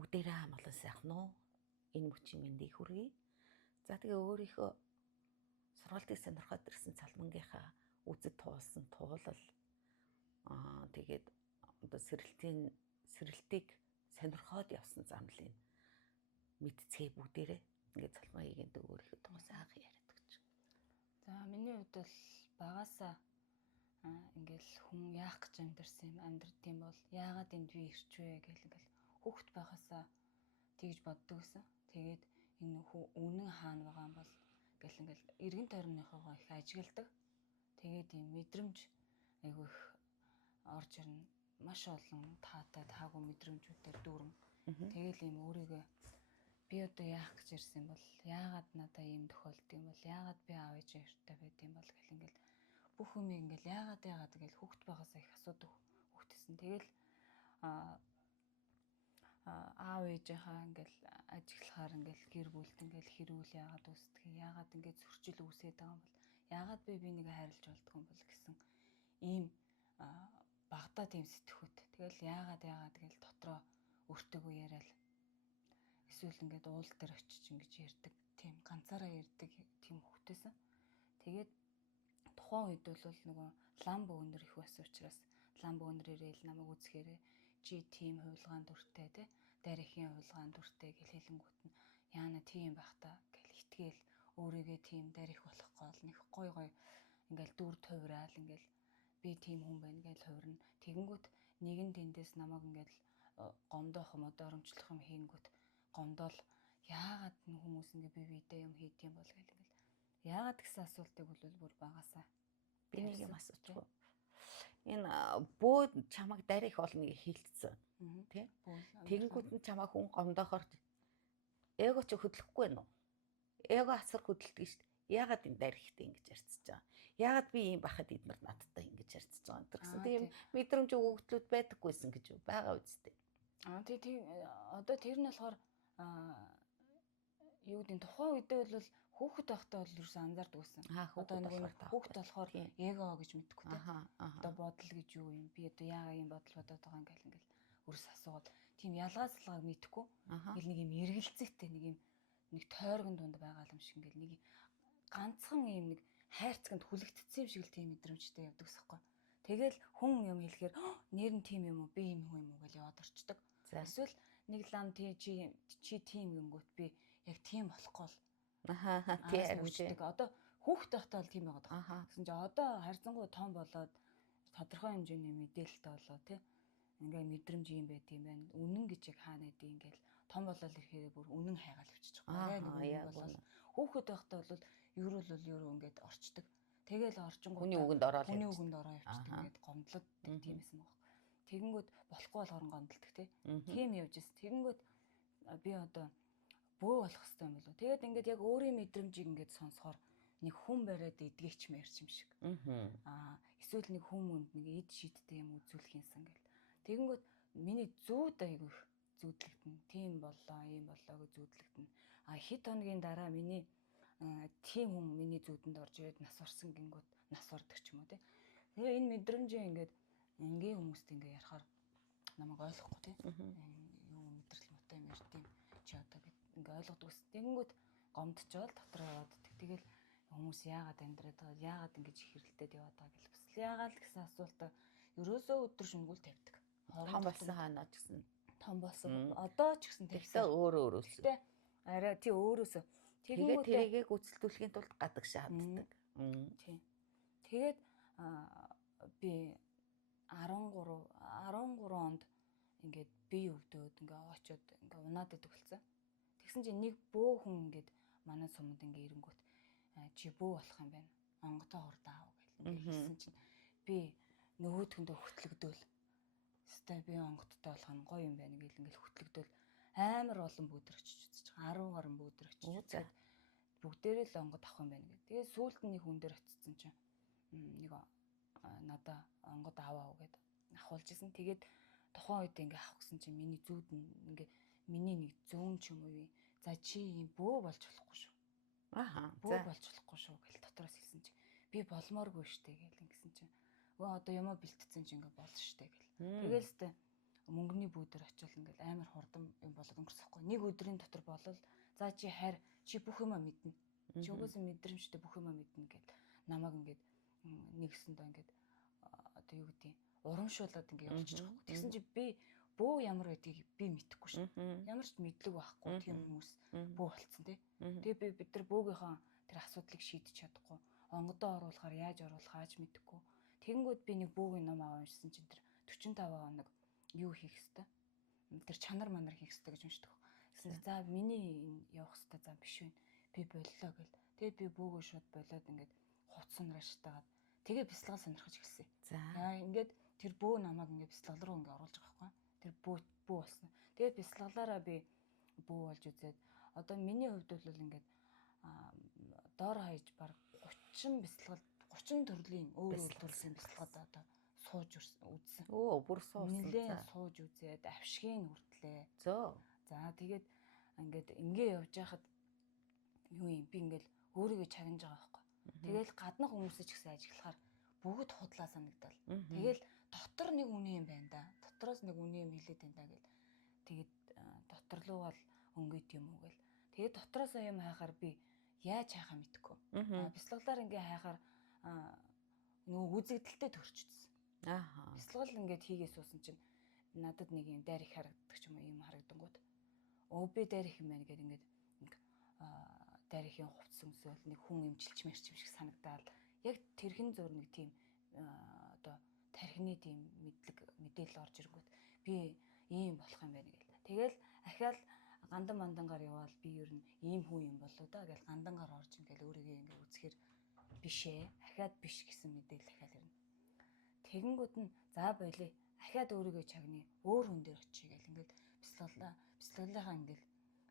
бүгдээрээ амгалан сайхан уу? Энэ мөчийн мэндийг хүргэе. За тэгээ өөрийнхөө сургалтыг сонирхоод ирсэн цалмангийнхаа үзэд туулсан туулал тэгээд одоо сэрэлтийг сонирхоод явсан замлын мэдцгээ бүгдээрээ ингээд цалмаагийн дэг өөрийнхөө тухай сайхан яриад гэж. За миний хувьд бол багасаа ингээл хүн яах гэж амьдрт юм бол яагаад энд би ирчвэ гэл ингээл хүүхэд байхасаа тэгж боддог гэсэн. Тэгээд энэ үнэн хаана байгаа юм бол гэл ингээл эргэн тойрныхоогоо их ажигладаг. Тэгээд ийм мэдрэмж айгүй их орж ирнэ. Маш олон таагүй мэдрэмжүүдээр дүүрэн. Тэгэл ийм өөрийгөө би одоо яах гэж ирсэн бол яагаад надаа ийм тохиолддог юм бол яагаад би аав ээжээ хэрэгтэй байд юм бол гэл ингээл бүх юм ингээл яагаад гэл хүүхэд байгаасаа их асуудаг хүүхдсэн. Тэгэл аав ээжийнхаа ингээл ажиглахаар ингээл гэр бүлд ингээл хэрүүл яагаад үүсдэг яагаад ингээд зөрчил үүсээд байгаа юм бол яагаад би нэг хайрлаж болдгоо юм бол гэсэн ийм багтаа тийм сэтгхүүд. Тэгэл яагаад гэл дотроо өөртөөгөө яриад эсвэл ингээд уул дээр очиж ингэж ярьдаг тийм ганцаараа ярьдаг тийм хүүхдээсэн. Тэгээд тухайн үед бол нөгөө ламбо өнөр их байсан учраас ламбо өнөр ирээл намайг үзэхээрээ чи тийм хувилгаан дүртэй те дарихийн хувилгаан дүртэй гэл хэлэнгүүт нь яана тийм байх та гэл итгээл өөрийгөө тийм дарих болох гол нэг гой ингээл дүр тувраал ингээл би тийм хүн байна гэж хувирна. Тэгэнгүүт нэгэн тэндээс намайг ингээл гомдоох юм одоромжлох юм хийнгүүт гомдол яагаад н хүмүүс ингээ бие биедээ юм хийд юм бол гэл ингээл яагаад гэсэн асуултыг бол бүр багасаа би нэг юм асуучих. Энэ бөө чамайг дарих олныг хилдсэн. Тэ? Тэгэнгүүт нь чамайг хүн гомдоохоор эго ч хөдлөхгүй байна уу? Эго асар хөдөлдөг шүү дээ. Яагаад энэ дарихтэй ингэж ярьцж байгаа? Яагаад би ийм бахад эднэр надтай ингэж ярьцж байгаа юм гэсэн тийм мэдрэмж өгөгдлүүд байдаггүйсэн гэж байгаа үстэй. Тийм одоо тэр нь болохоор юу гэдэг тухайн үедээ бол хүүхэд байхдаа бол ерөөсөө анзаардаг байсан. Одоо нэг хүүхэд болохоор эго гэж мэдхгүй те. Одоо бодол гэж юу юм? Би одоо яагаад ийм бодол бодоод байгаа юм гэл ингээл өрс асуугаад тийм ялгаацлагааг мэдхгүй. Ингээл нэг юм эргэлзээтэй нэг тойргон дунд байгаа юм шиг ингээл нэг ганцхан ийм нэг хайрцагт хүлэгдсэн юм шиг л тийм мэдрэмжтэй явдаг гэсэхгүй. Тэгэл хүн юм хэлэхээр нэр нь тийм юм уу? Би юм юм уу гэж яваад орчдөг. Эсвэл нэг лам чи тийм гингүүт би яг тийм болохгүй л тийм үждэг. Одоо хүүхэд байхдаа бол тийм байгаад байгаа. Гэсэн чи одоо харьцангуй том болоод тодорхой хэмжээний мэдээлэлтэй болоо тий. Ингээ мэдрэмж юм байт юм байна. Үнэн гэж яг хаана идэв ингээл том болоод ирэхээр бүр үнэн хайгаал өвччих. Хүүхэд байхдаа бол ерөөл ингээд орчдөг. Тэгэл орчингууд хүний үгэнд ороод явчихдаг. Ингээд гомдлоод тийм байсан баг. Тэгэнгүүт болохгүй болохоор гомдолдог тий. Тийм явж ирсэн. Тэгэнгүүт би одоо бөө болох хэрэгтэй юм болов. Тэгээд ингээд яг өөрийн мэдрэмжийг ингээд сонсохоор нэг хүн бариад эдгээч мэрч юм шиг. Эсвэл нэг хүмүүнд нэг эд шидтэй юм үзүүлэхийнсэн гэл. Тэгэнгүүт миний зүүд айгүй зүүдлэгдэн. Тийм боллоо, ийм боллоо гэж зүүдлэгдэн. Хэд хоногийн дараа миний тийм хүн миний зүүдэнд орж ирээд нас орсон гингүүт нас ордог ч юм уу тий. Тэгээ энэ мэдрэмжээ ингээд энгийн хүмүүст ингээ ярахаар намайг ойлгохгүй тий. Юу мэдрэл мотой юм ярьдیں۔ Чи одоо гэд ингээ ойлгодог ус. Тэгэнгүүт гомдчихвол дотроо яваад. Тэгэл хүмүүс яагаад амьдраад байгаа, яагаад ингэж хэрэлдээд яваад байгаа гэл бас яагаад л гэсэн асуултаа ерөөсөө өдөр шөнөгүй тавьдаг. Том болсон хаанаа ч гэсэн том болсон. Одоо ч гэсэн тэгсээ өөрөөсөө. Тэ арай тий өөрөөсөө. Тэгээд тэрийгэ гүйцэлдүүлэхийн тулд гадагшаа ханддаг. Тийм. Тэгээд би 13 онд ингээд бие өвдөөд ингээ очоод ингээ унаад идэх болсон. Тэгсэн чинь нэг бөө хүн ингээд манай сумд ингээ ирэнгүүт чи бөө болох юм байна. Онготой хурд аав гэл ингээ хэлсэн чинь би нөгөөдгөндөө хөтлөгдөөл. Өстой би онготтой болох нь гоё юм байна гэл ингээл хөтлөгдөөл амар олон бөөдөр очиж үзэж байгаа. 10 гаруй бөөдөр очиж үзээд бүгдээрээ л онгод авах юм байна гэдэг. Тэгээ сүүлд нь нэг хүн дээр очицсан чинь нэг надаа онгод аваа гэд ахуулж исэн. Тэгээд тухайн үед ингээ авах гэсэн чинь миний зүүд нь ингээ миний нэг зүүн ч юм уу. За чи юм бөө болж болохгүй шүү. Бөө болж болохгүй шүү гэл дотроос хэлсэн чинь би болмооргүй штэ гэл ингэсэн чинь өө одоо юмаа бэлтцсэн чинь ингээ болно штэ гэл. Тэгээл сте мөнгөний бүүдэр очивол ингээл амар хурдан юм болоод өнгөрсөхгүй. Нэг өдрийн дотор болол за чи хайр чи бүх юма мэднэ. Чи угаасаа мэдрэмжтэй бүх юма мэднэ гэд намайг ингээд нэгсэндээ ингээд одоо юу гэдэг урамшуулад ингээд явуулчих واخгүй. Тэгсэн чи би бөө ямар байдгийг би мэдэхгүй шин. Ямар ч мэдлэг байхгүй тийм хүмүүс бөө болцсон тий. Тэгээ бид нар бөөгийнхөө тэр асуудлыг шийдэж чадахгүй. Онгодоо оруулахаар яаж оруулах ааж мэдэхгүй. Тэгэнгүүт би нэг бөөгийн ном аваа уншсан чинь тэр 45 хоног юу хийх хэвээр тэр чанар манар хийх хэвээр гэж уншдаг. Гэсэн за миний явах хэвээр зам биш вэ. Би боллоо гэл. Тэгээд би бөөгөө шууд болоод ингээд хувцс унрааштайгаад тэгээ бяцлагаа сонирхож эхэлсэн. За ингээд тэр бөө намайг ингээд бяцлал руу ингээд оруулж байгаа байхгүй. Тэр бөө болсон. Тэгээд бяцлаглаараа би бөө болж үзээд одоо миний хувьд бол ингээд доор хаяж баг 30 бяцлал 30 төрлийн өөр төрлийн бяцлагад одоо сууж үзсэн. Оо бүр суусан. Нилээн сууж үзээд авшигын хүртлээ. Зөө. За тэгээд ингээд ингээ явж байхад юу юм би ингээл өөрийгөө чагнаж байгаа байхгүй. Тэгэл гадна хүмүүсээ ч гэсэн ажиглахаар бүгд худлаа санагдал. Тэгэл дотор нэг үний юм байна да. Дотроос нэг үний юм хэлээд байна да гэл. Тэгээд дотор руу бол өнгөт юм уу гэл. Тэгээд дотроос юм хайхаар би яаж хайхаа мэдэхгүй. Бяцлаглаар ингээ хайхаар нөгөө үзэгдэлтэй төрчихсөн. Бяцлал ингээд хийгээ суусан чинь надад нэг юм дайр их харагддаг ч юм уу юм харагдангууд. Би дайр их юм байна гэдэг ингээд дайр ихийн хувцс өмсөөл нэг хүн имчилч мэрч юм шиг санагдаад яг тэрхэн зур нэг тийм одоо тархины тийм мэдээлэл орж ирэнгүүт би ийм болох юм байна гэл. Тэгэл ахаал гандан мандангаар яваал би ер нь ийм хүн юм болоо да гэл гандангаар орж ингээл өөрийгөө ингээ үзэхэр бишээ. Ахаад биш гэсэн мэдээлэл ахаал ирнэ. Тэгэнгүүт нь за болиё. Ахаад өөрийгөө чагны өөр хүн дээр очие гэл ингээд бяцлаглынхаа ингээд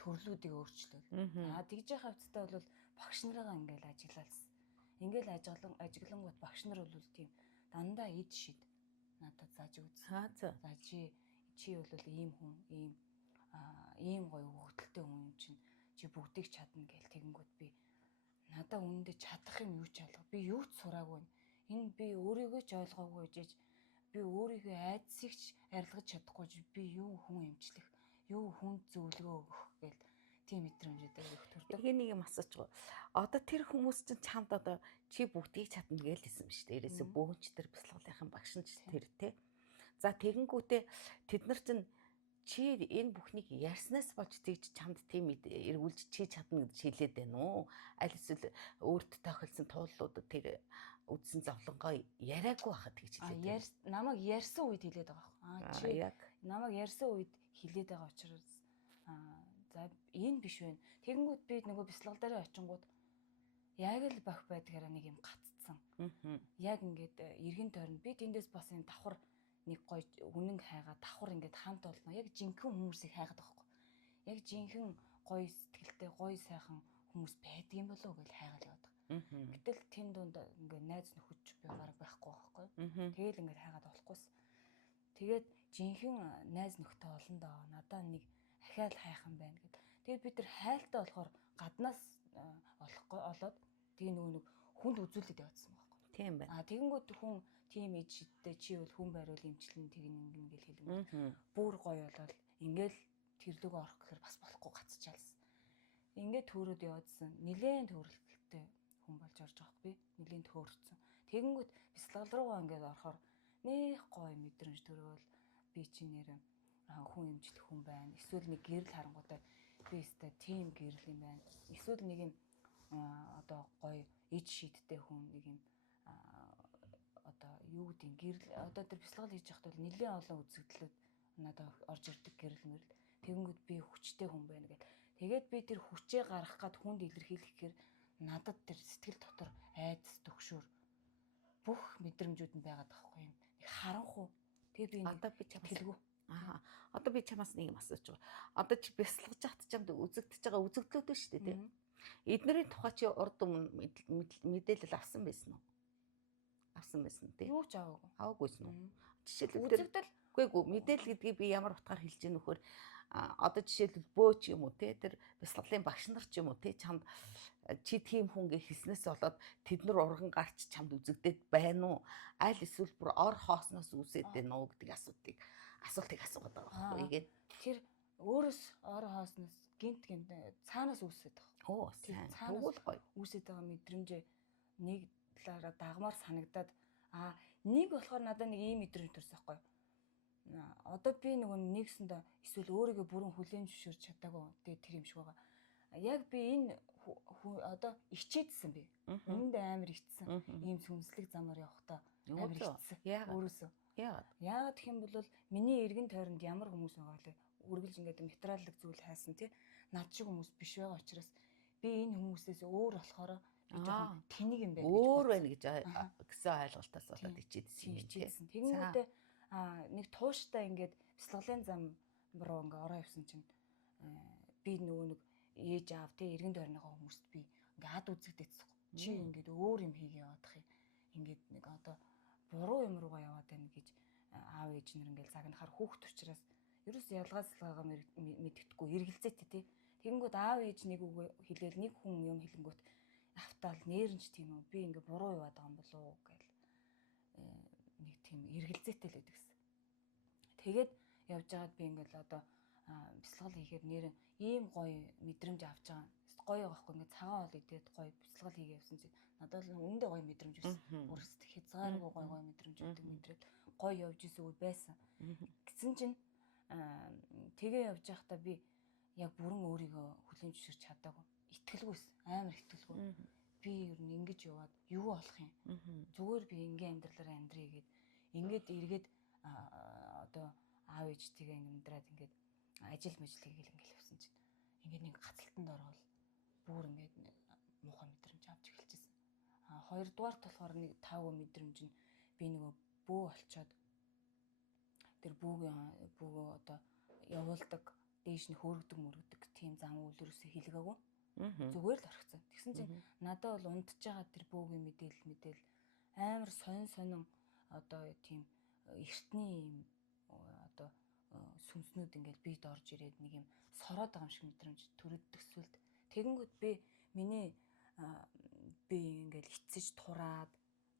төрлүүдийг өөрчлөв. Тэгж яхаа хэвцтэй бол багш нарыгаа ингээл ажиглалсан. Ингээл ажиглангууд багш нар бол тийм дандаа эд шид надад зааж үзсэн. За чи бол ийм хүн, ийм гоё хөвгөлтэй хүн юм чинь чи бүгдийг чадна гэл тэгэнгүүт би надаа үнэндээ чадах юм юу ч алга. Би юу ч сураагүй. Энэ би өөрийгөө ч ойлгоогүй жиж би өөрийгөө айдсыг ч арилгаж чадахгүй би юу хүн эмчлэх, юу хүн зөвлөгөө өгөх гэл тийм мэдрэмжтэй их төрдөг. Нэг юм асуучих. Одоо тэр хүмүүс чинь чамд одоо чи бүгдийг чадна гээл хэлсэн ба шүү дээ. Ерөөсө бөөнч тэр бяцлаглалынхан багш нь тэр тий. За тэгэнгүүтээ тэд нар чинь чи энэ бүхнийг ярьснаас болж тэгж чамд тийм эргүүлж чи чадна гэж хэлээд байна уу? Аль эсвэл өөрт тохиолсон тууллуудад тэр үдсэн зовлонгоо яриаггүй байхад тэгж хэлээд. Намайг ярьсан үед хэлээд байгаа. Чи яг намайг ярьсан үед хэлээд байгаа учраас за энэ биш вэ. Тэгэнгүүт би нөгөө бяцлал дээр очингууд яг л бах байдгаараа нэг юм гаццсан. Яг ингээд эргэн тойрон би тэндээс бас юм давхар нэг гоё үнэн хайгаа давхар ингээд хамт олно. Яг жинхэнэ хүмүүсийг хайгаад байгаа байхгүй. Яг жинхэнэ гоё сэтгэлтэй гоё сайхан хүмүүс байдаг юм болов уу гэж хайгаад яваад байгаа. Гэтэл тэн дунд ингээд найз нөхөж би бараг байхгүй байхгүй. Тэгэл ингээд хайгаад болохгүйсэн. Тэгээд жинхэнэ найз нөхдөд олон доо надаа нэг ахаал хайхан байна гэд. Тэгээд бид тэр хайлтаа болохоор гаднаас олоод тэгээ нөгөө хүнд үзүүлээд явуулсан байхгүй. Тийм байна. Тэгэнгүүт хүн тийм ээж шидтэй чи бол хүн байруул имчлэн тэгнэ ингээл хэлэнгүүт бүр гоё болол ингээл тэрлүүг орох гэхээр бас болохгүй гацчаалсан. Ингээд төөрөөд яваадсан. Нилээн төөрөлттэй хүн болж орж байгаа би. Нилээн төөрцөн. Тэгэнгүүт бяцлал руугаа ингээд орохоор нэх гоё мэдрэмж төрөөл би чи нэрэн хүн имжлэх хүн байна. Эсвэл нэг гэрэл харангуудаа би өстой тийм гэрэл юм байна. Эсвэл нэг юм одоо гоё ээж шидтэй хүн нэг юм одоо юу гэдэг гэрэл одоо тэр бяцлал хийж яхад бол нэлээд олон үзэгдлүүд надад орж ирдэг гэрэл мэрэл. Тэгэнгүүт би хүчтэй хүн байна гэл. Тэгээд би тэр хүчээ гаргах гад хүнд илэрхийлэх гэхээр надад тэр сэтгэл дотор айдас төгшөөр бүх мэдрэмжүүд нь байгаад байгаа юм. Нэг харанхуу. Тэгээд би одоо би чамаас хэлгүй. Одоо би чамаас нэг юм асууж байгаа. Одоо чи бяцлагж хат чамд үзэгдэж байгаа үзэгдлүүд байна шүү дээ тийм. Эднэрийн тухай чи урд өмнө мэдээлэл авсан байсан уу? Авсан байсан тийм. Юу ч аваагүй. Аваагүйсэн үү? Жишээлбэл үгүй мэдээлэл гэдгийг би ямар утгаар хэлж гэнэ нөхөр одоо жишээлбэл бөө ч юм уу те тэр бяцлаглалын багш нар ч юм уу те чамд чи тийм хүн гэж хэлснээс болоод тэд нар урган гарч чамд үзэгдээд байна уу? Аль эсвэл бүр ор хоосноос үсээд байна уу гэдэг асуудыг асуултыг асуугаад байгаа Аа. байхгүй игээд. Тэр өөрөөс ороо хооснос гинт цаанаас үүсээд байгаа. Оо сайн. Тэгвэл гоё. Үүсээд байгаа мэдрэмжээ нэг талаараа дагмаар санагдаад нэг болохоор надад нэг ийм мэдрэмж төрсөн байхгүй. Одоо би нөгөө нэгсэндээ эсвэл өөрийгөө бүрэн хүлээн зөвшөөрч чадаагүй тэр юм шиг байгаа. Яг би энэ одоо ичээдсэн би. Үүнд амар ичсэн. Ийм сүнслэг замаар явахдаа амар ичсэн. Өөрөөсөө. Яагаад гэх юм бол миний эргэн тойронд ямар хүмүүс байгаа вэ? Үргэлж ингээд материаллык зүйл хайсан тий. Над шиг хүмүүс биш байгаа учраас би энэ хүмүүсээс өөр болохоор би жоохон тэнийг юм байна гэж өөр байна гэж гэсэн ойлголтоос болоод ичээдсэн. Тэгэнгүүтээ нэг тууштай ингээд бяцлаглалын зам руу ингээ ороо явсан чинь би нөгөө нэг ээж аав тий эргэн тойрныхоо хүмүүст би ингээ ад үзэгдээцсэн. Чи ингээд өөр юм хийгээ яваадах юм. Ингээд нэг одоо буруу юм руугаа яваад байна гэж аав ээж нар ингээл загнахаар хүүхд учраас ерөөс ялгаалгаа мэдгэдэггүй эргэлзээтэй тий. Тэгэнгүүт аав ээж нэг үг хэлээл нэг хүн юм хэлэнгүүт автаал нэрнж тийм үү би ингээ буруу яваад байгаа юм болов уу гэл нэг тийм эргэлзээтэй л байдаг гэсэн. Тэгээд явж байгаад би ингээл одоо бяцлал хийхээр нэр ийм гоё мэдрэмж авч байгаа. Гоё байхгүй ингээ цагаан ол идээд гоё бяцлал хийгээ явсан чинь надад л үндэ гоё мэдрэмж байсан. Өөрөөсөө хязгааргүй гоё мэдрэмж өгдөг мэдрээд гоё явж ирсэгүй байсан. Гэсэн чинь тэгээ явж байхдаа би яг бүрэн өөрийгөө хүлээн зөвшөөрч чадаагүй. Итгэлгүйсэн. Амар итгэлгүй. Би ер нь ингэж яваад юу болох юм? Зүгээр би ингийн амьдралаараа амьдрий гэгээд ингээд эргээд одоо аав ээжтэйгээ амьдраад ингээд ажил мэл хийгээл ингээл явсан чинь ингээд нэг гацалтанд ороод бүр ингээд муухай мэдрэмж авч эхэлчихсэн. Хоёрдугаарт болохоор нэг таагүй мэдрэмж нь би нөгөө бөө олцоод тэр бүүгөө одоо явуулдаг дээш нь хөөргдөг тийм зам үйлрөөсөө хилгээгүй. Зүгээр л орхицсан. Тэгсэн чинь надад бол унтж байгаа тэр бөөгийн мэдээлэл амар сонин одоо тийм эртний юм одоо сүнснүүд ингээл бийд орж ирээд нэг юм сороод байгаа юм шиг мэдрэмж төрөддөг сүлд. Тэгэнгүүт би ингээл эцэж тураад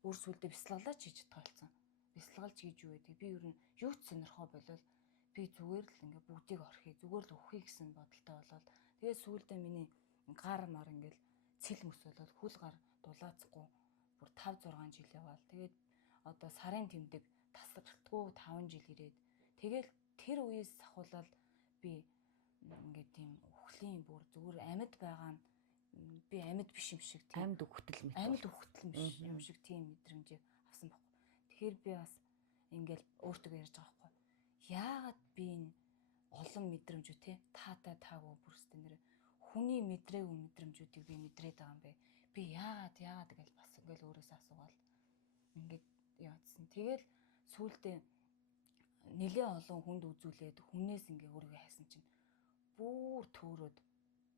бүр сүлдээ бяцлаглаач хийж чадсан. Бяцлаглж хийж юу гэдэг би ер нь юу ч сонирхоо болол би зүгээр л ингээ бүгдийг орхий зүгээр л өхий гэсэн бодолтой болол тэгээ сүүлдээ миний гар мар ингээл цэл мөс болол хүл гар дулаацахгүй бүр 5 6 жил яваал тэгээд одоо сарын тэмдэг тасралтгүй 5 жил ирээд тэгэл тэр үеэс ахуулаад би ингээд тийм өхлийн бүр зүгээр амьд байгаа нь би амьд биш юм шиг тийм амьд өгтөл юм шиг тийм мэдрэмжийг авсан байхгүй. Тэгэхээр би бас ингээл өөртөө ярьж байгаа байхгүй. Яагаад би энэ олон мэдрэмжүү те таагүй бүрстэй нэр хүний мэдрээгүй мэдрэмжүүдийг би мэдрээд байгаа юм бэ? Би яагаад гэж бас ингээл өөрөөсөө асуугаал ингээд яваадсан. Тэгэл сүүлдээ нэлээд олон хүнд үзүүлээд хүнээс ингээ өөрийгөө хайсан чинь бүр төөрөөд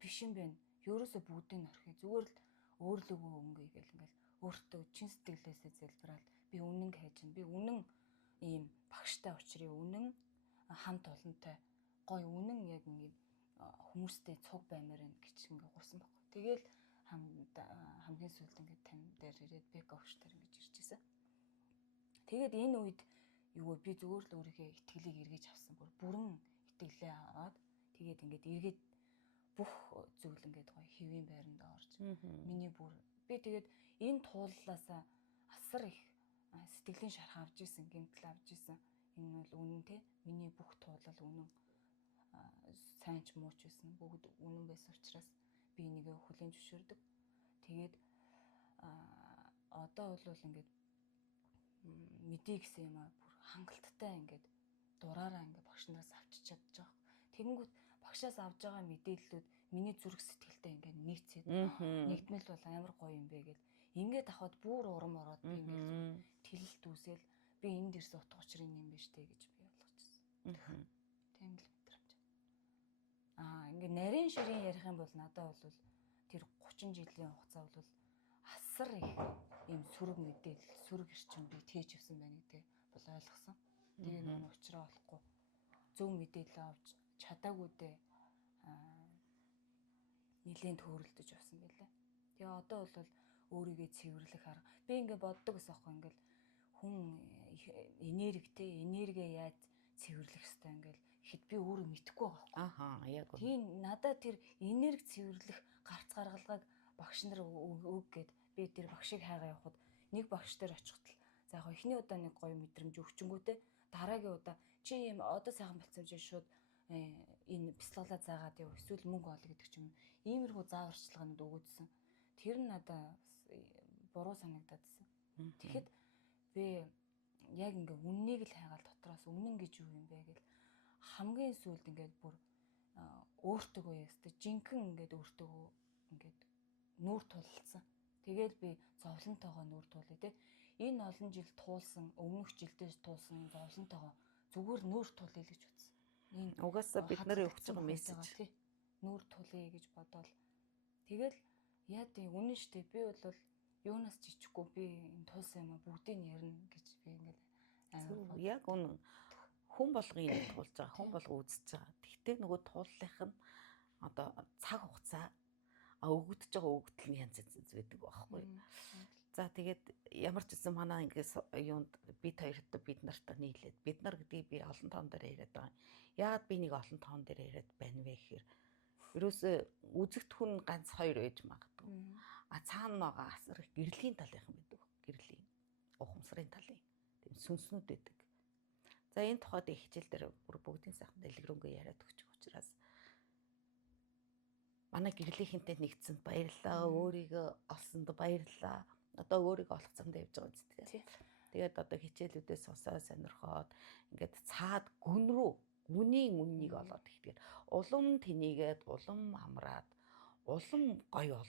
биш юм байна. Ерөөсөө бүгдийг орхив. Зүгээр л өөрлөгөө өнгө ингээл өөртөө чин сэтгэлээсээ залбираад би үнэн хайж байна. Би үнэн ийм багштай учрыг үнэн хамт олонтой гоё үнэн яг ингээд хүмүүстэй цуг баймаар байна гэж ингээ гуйсан байхгүй. Тэгэл хамгийн сүүлд ингээд тань дээр ирээд бэк офштер ингэж ирчихсэн. Тэгээд энэ үед юу би зүгээр л өөрийнхөө итгэлийг эргэж авсан бүрэн итгэлээ аваад тэгээд ингээд эргээд бүх зүйл ингээд гоё хэвийн байранд орж миний бүр би тэгээд энэ тууллаасаа асар их сэтгэлийн шарх авч исэн гэмтэл авч исэн. Энэ бол үнэн те миний бүх туулал үнэн сайн ч муу ч байсан бүгд үнэн байсан учраас би энийг хүлээн зөвшөөрдөг. Тэгээд одоо бол ингээд мэдээ гэсэн юм бүр хангалттай ингээд дураараа ингээд багш нараас авчиж чадчих жоох. Тэгэнгүүт багшаас авж байгаа мэдээллүүд миний зүрх сэтгэлтэй ингээд нийцээд нэгдмэл бол амар гоё юм бэ гэл ингээд авахд бүр урам ороод би ингээд тэлэлт үүсэл би энд ирсэн утга учир юм биш үү гэж би ойлгочихсон. Тийм л мэдрэмж. Ингээд нарийн ширийн ярих юм бол надад бол тэр 30 жилийн хугацаа бол асар их ийм сүрэг мэдээлэл, сүрэг эрчим би тээж авсан байна гэдэг бол ойлгосон. Тэгээ нэг уучраа болохгүй зөв мэдээлэл авч чадаагүйдээ нэлийн төөрөлдөж авсан байлаа. Тэгээ одоо бол өөрийгөө цэвэрлэх арга. Би ингээд боддог гэсэн аахгүй ингээд хүн энергтэй, энерги яаж цэвэрлэх хэрэгтэй ингээл ихэд би өөрөө мэдэхгүй байгаа байхгүй. Ахаа, яг үнэ. Тийм надад тэр энерги цэвэрлэх гарц гаргалгааг багш нар өг гээд би тэр багшийг хайгаа явахад нэг багш дээр очихтал за яг эхний удаа нэг гоё мэдрэмж өгчөнгүүтэй дараагийн удаа чи юм одоо сайхан болцсон чинь шууд энэ бяцлалаа заагаад яв эсвэл мөнгө олё гэдэг ч юм. Иймэрхүү зааварчилгаанд өгөөдсөн. Тэр нь надад буруу санагдаадсэн. Тэгэхэд би яг ингээ үннийг л хайгаал дотроос үнэн гэж юу юм бэ гэл хамгийн сүүлд ингээд бүр өөртөө ястаа жинхэнэ ингээд өөртөө ингээд нүүр тулалцсан. Тэгээд би зовлонтойгоо нүүр тулъя те. Энэ олон жил туулсан, өмнөх жилдээс туулсан зовлонтойгоо зүгээр нүүр тулъя гэж бодсон. Энэ Угаасаа бид нарын өгч байгаа мессеж. Нүүр тулъя гэж бодоол. Тэгэл яа тийм үнэн штэ би бол юунаас жижиггүй би энэ тулсан юм бүгдийг нь ярина гэж би ингээд амар яг үнэн. Хүн болгон юм туулж байгаа, хүн болго үзэж байгаа. Тэгтээ нөгөө тууллынх нь одоо цаг хугацаа өгөгдөж байгаа өгөгдөл нь янз янз байдаг байхгүй. За тэгээд ямар ч гэсэн манай ингээс юунд бид хоёрт бид нартай нийлээд бид нар гэдгийг би олон тоон дээр яриад байгаа. Яагаад би нэг олон тоон дээр яриад байна вэ гэхээр ерөөсөө үзэгдэх хүн ганц хоёр байж магадгүй. А цаана байгаа асар их гэрлийн талынхан байдаг. Гэрлийн ухамсарын талын тийм сүнснүүд байдаг. За энэ тухайд их хичээл дээр бүр бүгдийн сайхан дэлгэрэнгүй яриад өгчих учраас манай гэрлийнхэнтэй нэгдсэнд баярлалаа. Өөрийгөө олсонд баярлалаа. Одоо өөрийгөө олох замд явж байгаа үст тийм. Тэгээд одоо хичээлүүдээс сусаа сонирхоод ингээд цаад гүн рүү гүнийг үннийг олоод ихтгэл улам тэнийгээд улам амраад улам гоё